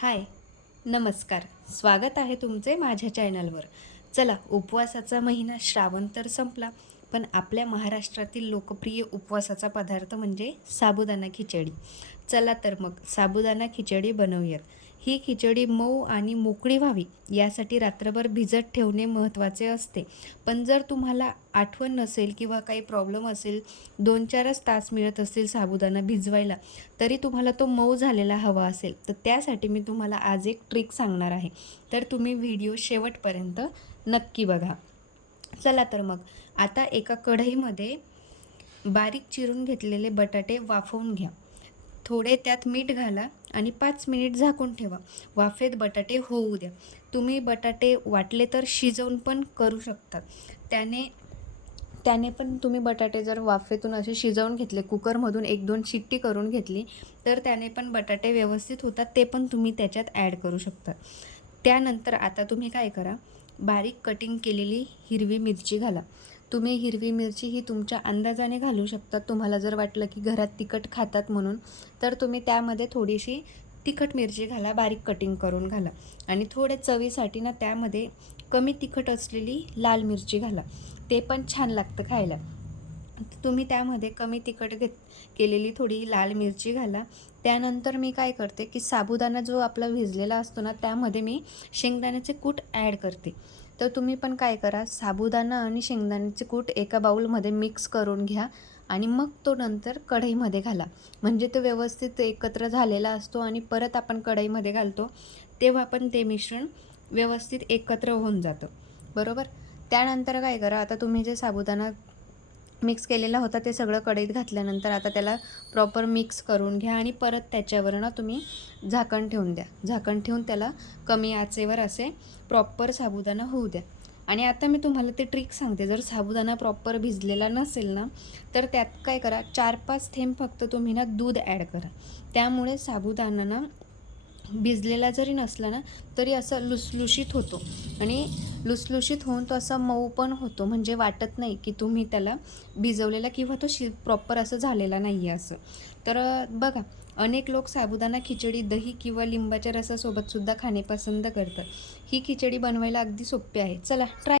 हाय, नमस्कार. स्वागत आहे तुमचे माझ्या चॅनलवर. चला, उपवासाचा महिना श्रावण तर संपला, पण आपल्या महाराष्ट्रातील लोकप्रिय उपवासाचा पदार्थ म्हणजे साबुदाणा खिचडी. चला तर मग साबुदाणा खिचडी बनवूयात. ही खिचडी मऊ आणि मोकळी व्हावी यासाठी रात्रभर भिजत ठेवणे महत्त्वाचे असते. पण जर तुम्हाला आठवण नसेल किंवा काही प्रॉब्लेम असेल, 2-4च तास मिळत असतील साबुदाणा भिजवायला, तरी तुम्हाला तो मऊ झालेला हवा असेल, तर त्यासाठी मी तुम्हाला आज एक ट्रिक सांगणार आहे. तर तुम्ही व्हिडिओ शेवटपर्यंत नक्की बघा. चला तर मग आता एका कढईमध्ये बारीक चिरून घेतलेले बटाटे वाफवून घ्या. थोडे त्यात मीठ घाला आणि 5 मिनिट झाकून ठेवा. वाफेत बटाटे होऊ द्या. तुम्ही बटाटे वाटले तर शिजवून पण करू शकता. त्याने त्याने पण तुम्ही बटाटे जर वाफेतून असे शिजवून घेतले, कुकरमधून 1-2 शिट्टी करून घेतली, तर त्याने पण बटाटे व्यवस्थित होतात. ते पण तुम्ही त्याच्यात ॲड करू शकता. त्यानंतर आता तुम्ही काय करा, बारीक कटिंग केलेली हिरवी मिरची घाला. तुम्ही हिरवी मिरची ही तुमच्या अंदाजाने घालू शकता. तुम्हाला जर वाटलं की घरात तिखट खातात म्हणून, तर तुम्ही त्यामध्ये थोडीशी तिखट मिरची घाला, बारीक कटिंग करून घाला. आणि थोडे चवीसाठी ना त्यामध्ये कमी तिखट असलेली लाल मिरची घाला. ते पण छान लागतं खायला. तुम्ही त्यामध्ये कमी तिखट केलेली थोडी लाल मिरची घाला. त्यानंतर मी काय करते की साबुदाणा जो आपला भिजलेला असतो ना, त्यामध्ये मी शेंगदाण्याचे कूट ॲड करते. तर तुम्ही पण काय करा, साबुदाणा आणि शेंगदाण्याचे कूट एका बाउलमध्ये मिक्स करून घ्या आणि मग तो नंतर कढईमध्ये घाला. म्हणजे तो व्यवस्थित एकत्र झालेला असतो आणि परत आपण कढईमध्ये घालतो तेव्हा पण ते मिश्रण व्यवस्थित एकत्र होऊन जातं. बरोबर. त्यानंतर काय करा, आता तुम्ही जे साबुदाणा मिक्स केलेला होता ते सगळं कढईत घातल्यानंतर आता त्याला प्रॉपर मिक्स करून घ्या आणि परत त्याच्यावर ना तुम्ही झाकण ठेवून द्या. झाकण ठेवून त्याला कमी आचेवर असे प्रॉपर साबुदाणा होऊ द्या. आणि आता मी तुम्हाला ते ट्रिक सांगते. जर साबुदाणा प्रॉपर भिजलेला नसेल ना, तर त्यात काय करा, 4-5 थेंब फक्त तुम्ही ना दूध ॲड करा. त्यामुळे साबुदाणा ना भिजलेला जरी नसला ना, तरी असं लुसलुशीत होतो आणि लुसलुशीत होऊन तो असा मऊ पण होतो. म्हणजे वाटत नाही की तुम्ही त्याला भिजवलेला किंवा तो प्रॉपर असं झालेला नाही आहे असं. तर बघा, अनेक लोक साबुदाणा खिचडी दही किंवा लिंबाच्या रसासोबतसुद्धा खाणे पसंत करतात. ही खिचडी बनवायला अगदी सोपी आहे. चला ट्राय